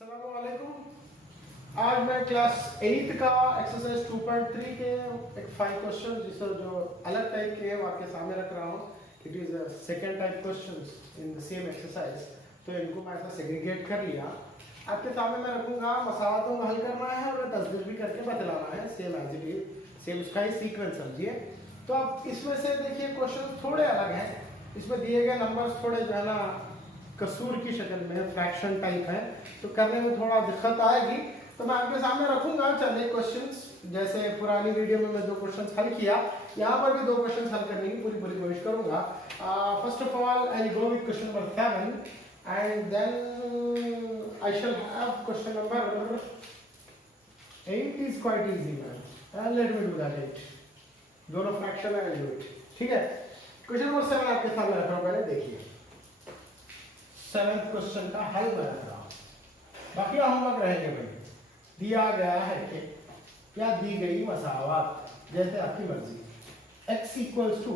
अस्सलामुअलैकुम। आज मैं क्लास 8 का एक्सरसाइज 2.3 के एक 5 क्वेश्चन जिससे जो अलग टाइप के हैं वो आपके सामने रख रहा हूँ। It is second type questions in the same exercise, तो इनको मैं ऐसा सेग्रीगेट कर लिया। आपके सामने मैं रखूँगा, मसालों को हल करना है और तस्दीर भी करके बतलाना है, same as it is, same उसका ही सीक्वेंस समझिए। तो अब इसमें से देखिए क्वेश्चन थोड़े अलग हैं। इसमें दिए गए नंबर्स थोड़े जो है ना कसूर की शक्ल में फ्रैक्शन टाइप है, तो करने में थोड़ा दिक्कत आएगी। तो मैं आपके सामने रखूंगा चंद क्वेश्चंस, जैसे पुरानी वीडियो में मैं 2 क्वेश्चंस हल किया, यहाँ पर भी 2 क्वेश्चंस हल करने की पूरी कोशिश करूंगा। First of all I go with question number 7 and then I shall have question number 8 is quite easy man, let me do that 8, दोनों फ्रैक्शन है, डू इट। ठीक है, क्वेश्चन नंबर 7 आपके सामने रख रहा हूं, पहले देखिए 7th क्वेश्चन का हल मैं रख रहा हूं, बाकी होमवर्क रहेंगे भाई। दिया गया है कि क्या दी गई मसावत, जैसे आपकी मर्जी, x equals to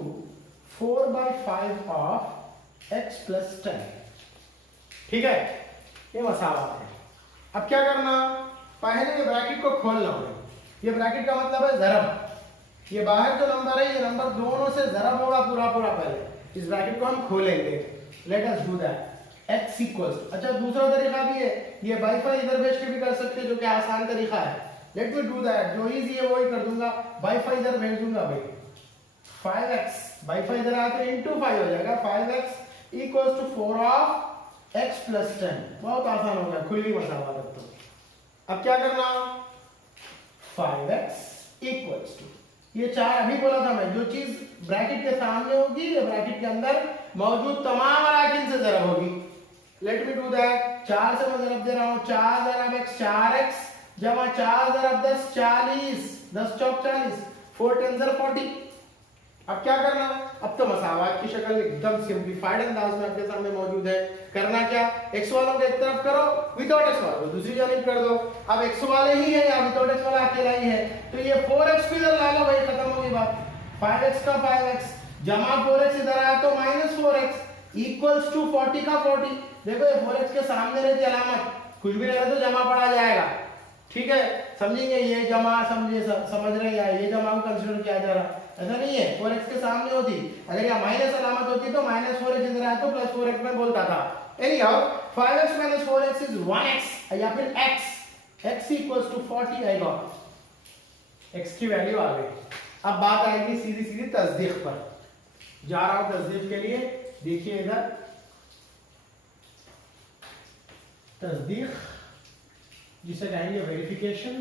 4/5 of x plus 10। ठीक है, ये मसावत है। अब क्या करना, पहले ये ब्रैकेट को खोलना होगा। ये ब्रैकेट का मतलब है जरब। ये बाहर जो नंबर है, ये नंबर दोनों से जरब होगा पूरा। पहले इस ब्रैकेट को हम खोलेंगे। Let us do that. x equals, अच्छा दूसरा तरीका भी है, ये बाई 5 इधर भेज के भी कर सकते हैं, जो कि आसान तरीका है। लेट मी डू दैट, जो इजी है वो ही कर दूंगा, बाई 5 इधर भेज दूंगा भाई। 5x बाई 5 इधर आया तो इनटू 5 हो जाएगा। 5x equals to 4 of x plus 10। बहुत आसान हो गया, खुली मसावत। तो अब क्या करना, 5x इक्वल्स टू, ये 4 अभी बोला था मैं, जो चीज ब्रैकेट के सामने होगी ये ब्रैकेट के अंदर मौजूद तमाम अराकिन से जरब होगी। Late me do that. 4 से मैं जरब दे रहा हूं, 4 ज़रब x 4x जमा 4 ज़रब 10 40, 10 चौक 40, 4 10 40। अब क्या करना, अब तो मसावत की शक्ल एकदम सिंप्लीफाइड अंदाज में आपके सामने मौजूद है। करना क्या, x वालों को एक तरफ करो, विदाउट x वालों को दूसरी जानिब कर दो। अब x वाले ही है या विदाउट x वाला अकेला ही है, तो ये 4x भी इधर ला लो भाई, खत्म हो गई बात। 5x का 5x जमा 4x इधर आया तो माइनस 4x इक्वल्स टू 40 का 40। देखो ये 4x के सामने रहती अलामत, कुछ भी रहे तो जमा पड़ा जाएगा। ठीक है, समझेंगे, ये जमा समझ रहे हैं, ये जमा को कंसीडर किया जा रहा, ऐसा नहीं है। 4x के सामने होती, अगर यहाँ माइनस अलामत होती तो माइनस 4x इधर आया तो प्लस 4x में बोलता था। Anyhow 5x minus 4x is 1x या फिर x इक्वल्स टू 40 आएगा। x की वैल्यू आ गई। अब बात आएगी सीधी तस्दीक पर। जा रहा हूं तस्दीक के लिए, देखिए इधर तस्दीक जिसे कहेंगे वेरिफिकेशन।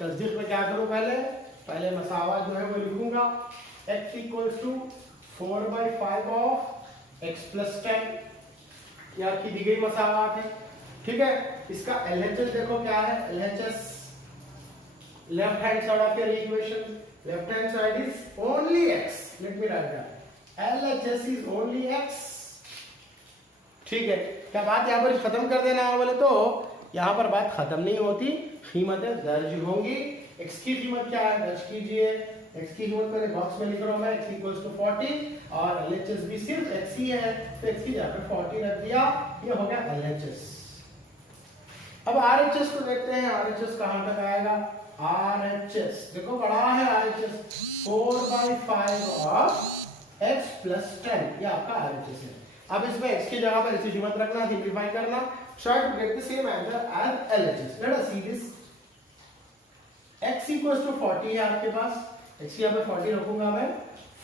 तस्दीक में क्या करूं, पहले मसावत जो है वो लिखूंगा। x equals to 4/5 of x plus 10, ये आपकी दी गई मसावत है। ठीक है, इसका LHS देखो क्या है। LHS left hand side of your equation, left hand side is only x। Let me right that, LHS is only x। ठीक है, क्या बात यहाँ पर खत्म कर देना है बोले तो यहाँ पर बात खत्म नहीं होती, कीमतें दर्ज होंगी। x की कीमत क्या है, दर्ज कीजिए। x की कीमत मैंने बॉक्स में लिख रहा हूं मैं, x इक्वल्स टू 40 और LHS भी सिर्फ x ही है, तो x की जगह पे 40 रख दिया, ये हो गया LHS। अब RHS को देखते हैं, RHS कहां तक आएगा। RHS देखो बड़ा है, RHS 4/5 ऑफ x प्लस 10, ये आपका RHS है। अब इसमें x की जगह पर इसकी कीमत रखना, सिंपलीफाई करना, try to get the same answer as LHS. Let us see this. x equals to 40 है आपके पास, x की यहाँ पे 40 रखूंगा मैं।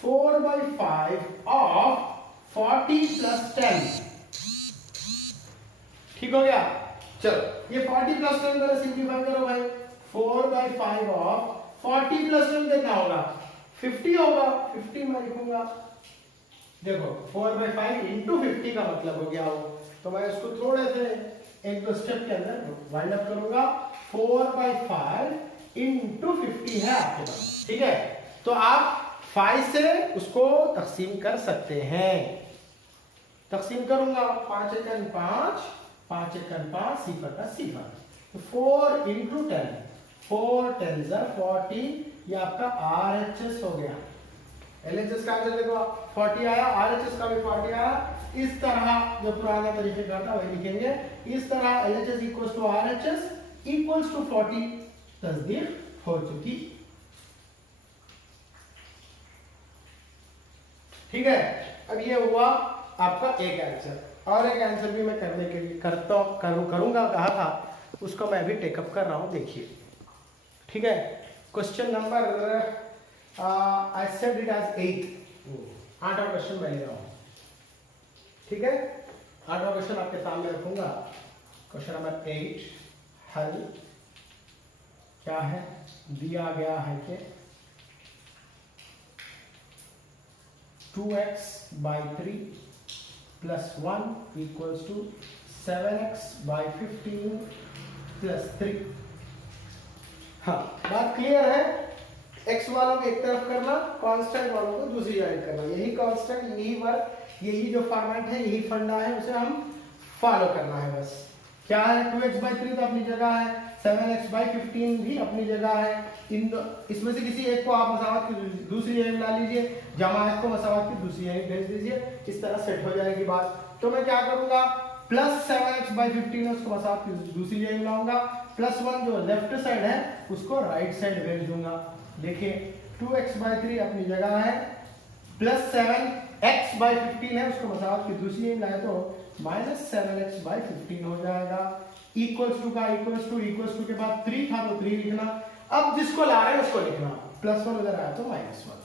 4/5 ऑफ 40 प्लस 10, ठीक हो गया। चलो ये 40 प्लस 10 को सिंपलीफाई करो भाई। 4/5 ऑफ 40 प्लस 10 कितना होगा, 50 होगा। 50 मैं लिखूंगा, देखो 4/5 इंटू 50 का मतलब हो गया वो, तो मैं इसको थोड़े से 1-2 स्टेप के अंदर वाइंड अप करूंगा। 4/5 इंटू 50 है आपके पास। ठीक है, तो आप 5 से उसको तकसीम कर सकते हैं। तकसीम करूंगा, 5 एकन 5, 5 एकन 5, सिफर का सिफर, तो 4 इंटू 10, 4 10 40, ये आपका RHS हो गया। LHS का आंसर देखो 40 आया, RHS का भी 40 आया। इस तरह जो पुराना तरीके का था वही लिखेंगे। इस तरह LHS equals to RHS equals to 40 तस्दीक हो चुकी। ठीक है, अब ये हुआ आपका एक आंसर। और एक आंसर भी मैं करने के लिए करूंगा कहा था, उसको मैं भी टेकअप कर रहा हूं, देखिए। ठीक है, question number I said it as 8, 8वां क्वेश्चन मैं ले रहा हूं। ठीक है, 8वां क्वेश्चन आपके सामने रखूंगा। क्वेश्चन नंबर 8 हल क्या है, दिया गया है कि 2x by 3 plus 1 equals to 7x by 15 plus 3। हाँ, बात क्लियर है। x वालों को एक तरफ करना, कांस्टेंट वालों को दूसरी साइड करना। यही कांस्टेंट, यही वर्क, यही जो फॉर्मेट है, यही फंडा है, उसे हम फॉलो करना है बस। क्या है, 2x by 3 तो अपनी जगह है, 7x by 15 भी अपनी जगह है। इसमें से किसी एक को आप मसावत की दूसरी जगह मिला लीजिए, जमात को मसावत की दूसरी जगह भेज दीजिए, इस तरह सेट हो जाएगी बात। तो मैं क्या करूंगा, प्लस 7x by 15 है उसको मसावत की दूसरी जगह मिलाऊंगा, प्लस 1 जो लेफ्ट साइड है उसको राइट साइड भेज दूंगा। देखिए 2x by 3 अपनी जगह है, प्लस 7x by 15 है उसको मसावत की दूसरी जगह मिलाए तो माइनस 7x by 15 हो जाएगा। इक्वल्स टू का इक्वल्स टू के बाद 3 था तो 3 लिखना। अब जिसको ला रहे हैं उसको लिखना, प्लस 1 उधर आया तो माइनस 1।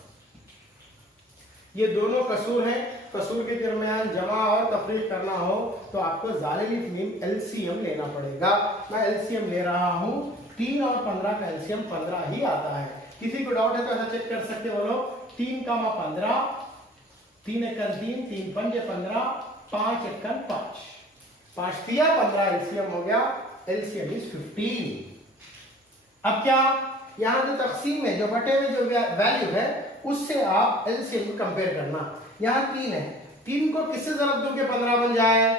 ये दोनों कसूर हैं। कसूर के दरमियान जमा और तफरीक करना हो तो आपको जालिम एलसीएम लेना पड़ेगा। मैं एलसीएम ले रहा हूं, 3 और 15 का एलसीएम 15 ही आता है। किसी को डाउट है तो ऐसा चेक कर सकते हो लोग, 3 का 15, 3 एकन 3, 3 पंजे 15, 5 एकन 5, 5 तिया 15 एलसीएम हो गया। LCM is 15। अब क्या, यहां जो तकसीम है, जो बटे में जो वैल्यू है उससे आप एलसीएम कंपेयर करना। यहां 3 है, 3 को किससे ज़रब दो के 15 बन जाए,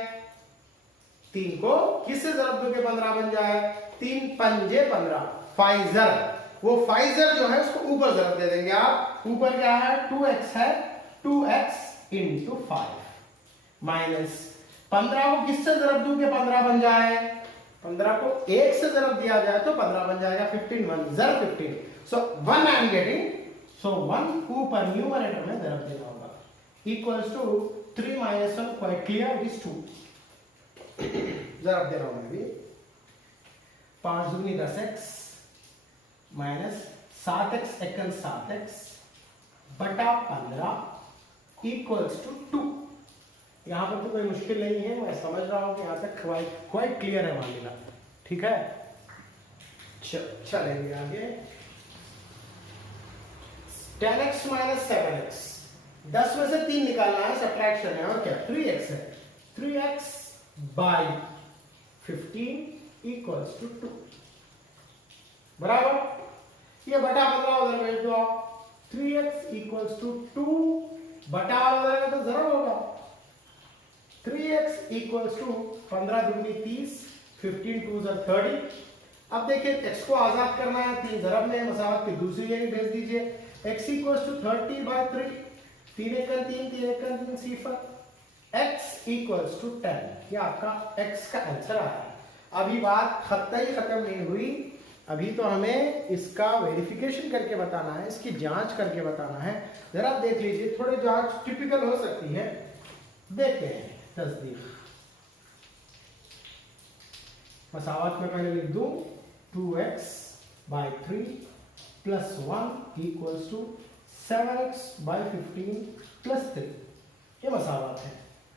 3 को किससे ज़रब दो के 15 बन जाए, 3 पंजे 15, फाइजर। वो फाइजर जो है उसको ऊपर ज़रब दे देंगे आप। ऊपर क्या है, 2x है, 2x इंटू 5 माइनस 15 को किससे ज़रब दूं के 15 बन जाए, 15 को 1 से ज़रब दिया जाए तो 15 बन जाएगा। 15 1 ज़रब 15, सो 1 आई एम गेटिंग, सो 1 ऊपर न्यूमरेटर में ज़रब देना होगा। Equals to 3 minus 1, quite clear, it is 2। ज़रब दे रहा हूं मैं भी, 5 दूनी 10x माइनस 7x एकन 7x बटा 15 इक्वल्स टू 2। यहां पर तो कोई मुश्किल नहीं है, मैं समझ रहा हूं कि यहां तक क्वाइट क्लियर है मामला। ठीक है, चलेंगे आगे। 10x माइनस 7x, 10 में से 3 निकालना है, सब्ट्रैक्शन है, और क्या 3x है, 3x बाई 15 इक्वल्स टू 2 बराबर। ये बटा 15 उधर भेज दो आप, 3x इक्वल्स टू 2 बटा उधर में तो जरूर होगा, 3x इक्वल्स टू 15 दूनी 30, 15 2 30। अब देखिए x को आजाद करना है, 3 ज़रब में मसावत की दूसरी जगह भेज दीजिए। x इक्वल्स टू 30 बाई 3, 3 एकन 3, 3 एकन 3 सिफर, x इक्वल्स टू 10। ये आपका x का आंसर आया। अभी बात खत्म नहीं हुई, अभी तो हमें इसका वेरिफिकेशन करके बताना है, इसकी जांच करके बताना है। जरा देख लीजिए, थोड़ी जांच टिपिकल हो सकती है, देखते हैं। तस्दीक मसावत में पहले लिख दूं, 2x by 3 plus 1 equals to 7x by 15 plus 3। ये मसावत है।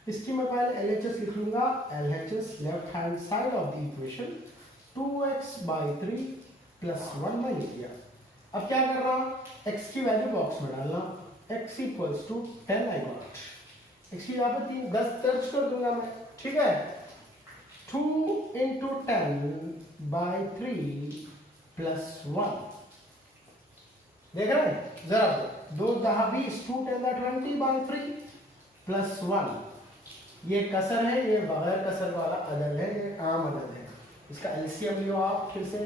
इसकी मैं पहले LHS लिख लूंगा, LHS left hand side of the equation, 2x by 3 plus 1 में लिख दिया। अब क्या कर रहा हूं, x की वैल्यू बॉक्स में डालना, x equals to 10 I got, x की यहाँ पे 10 दर्ज कर दूंगा मैं। ठीक है, 2 इंटू 10 बाई 3 प्लस 1, देख रहे हैं, जरा 2 10 20, 2 10 20 बाई 3 प्लस 1। ये कसर है, ये बगैर कसर वाला अदद है, ये आम अदद है। इसका एलसीएम लियो आप फिर से,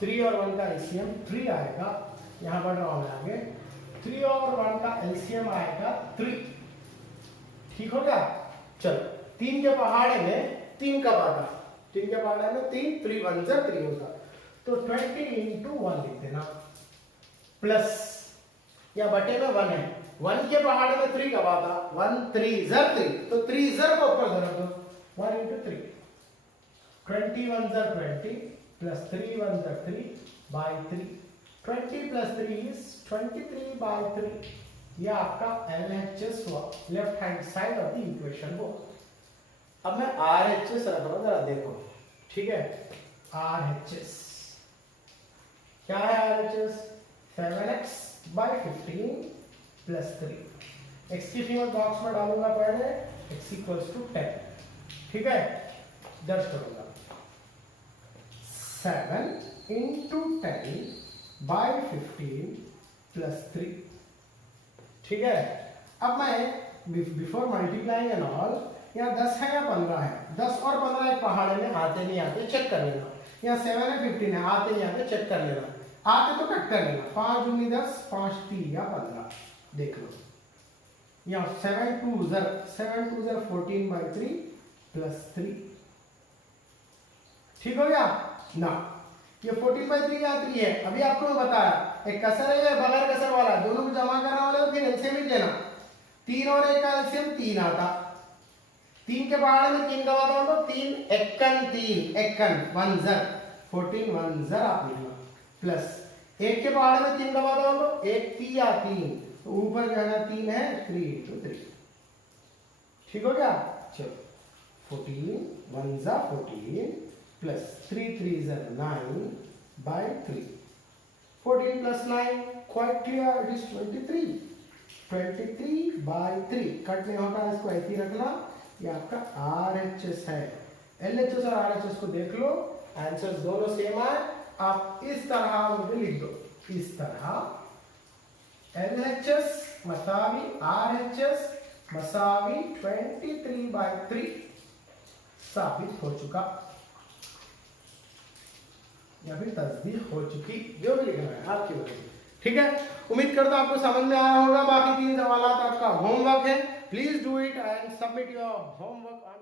3 और 1 का एलसीएम 3 आएगा। यहाँ बढ़ रहा हूँ मैं आगे, 3 और 1 का एलसीएम आएगा 3। ठीक हो गया। चलो 3 के पहाड़े में 3 कब आता? 3 के पहाड़े में 3, 3 1 जा 3 होता, तो 20 into 1 लिख देना, प्लस या बटे में 1 है, 1 के पहाड़े में 3 कब आता? 1 3 जा 3, तो 3 जा को ऊपर धर दो, 1 into 3, 20 1 जा 20 प्लस 3 1 जा 3 by 3, 20 plus 3 is 23 by 3। ये आपका LHS हुआ, left hand side of the equation को। अब मैं RHS रख रहा हूं, जरा देखो, ठीक है। RHS क्या है? RHS 7x by 15 plus 3। x की कीमत बॉक्स में डालूंगा पहले, x equals to 10, ठीक है। दर्ज करूंगा 7 into 10 by 15 plus 3, ठीक है। अब मैं बिफोर मल्टीप्लाइंग एंड ऑल, यहाँ 10 है या 15 है, 10 और 15 एक पहाड़े में आते नहीं आते चेक कर लेना, यहाँ 7 है 15 है, आते नहीं आते चेक कर लेना, आते तो कट कर लेना, 5 दूनी 10, 5 3 या 15, देख लो। यहाँ 7 2 ज़र 14 by 3 plus 3, ठीक हो गया ना। ये 14 by 3 क्या 3 है, अभी आपको मैं बताया, एक कसर है या बगैर कसर वाला, दोनों को जमा करने वाले फिर एलसीएम ही लेना, 3 और 1 का एलसीएम 3 आता, 3 के पहाड़े में 3 का वाला हो तो 3 एकन 3 एकन 1 ज़र 14 1 ज़र आप लिखना, प्लस 1 के पहाड़े में 3 का वाला हो तो 1 3 या 3, तो ऊपर जो है ना 3 है, 3 into 3, ठीक हो गया। चलो 14 1 ज़ा 14 प्लस 3 3 ज़ा 9 by 3, 14 plus 9 quite clear, it is 23, 23 by 3, cut नहीं होगा, इसको ऐसे ही रखना। ये आपका RHS है। LHS और RHS को देख लो, आंसर्स दोनों सेम है। आप इस तरह मुझे लिख दो, इस तरह LHS मसावी RHS मसावी 23 by 3 साबित हो चुका या फिर तस्दीक हो चुकी, जो भी लिखना है आपकी वजह से, ठीक है। उम्मीद करता हूं आपको समझ में आया होगा। बाकी 3 सवाल आपका होमवर्क है, please do it and submit your homework.